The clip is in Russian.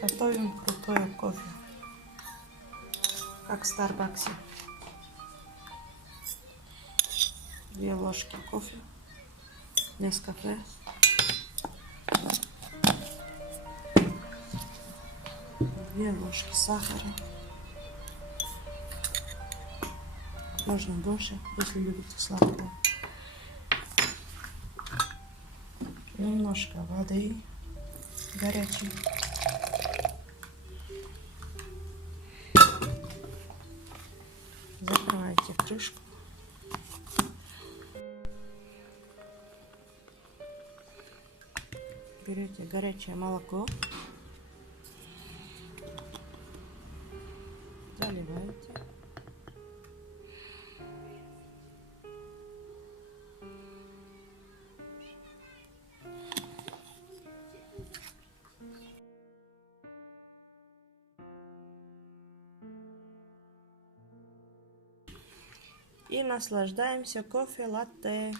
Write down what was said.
Готовим крутое кофе, как в Старбаксе. 2 ложки кофе, Нескафе, 2 ложки сахара. Можно больше, если любите сладкое. Немножко воды горячей. Закрываете крышку. Берете горячее молоко. Заливаете. И наслаждаемся кофе латте.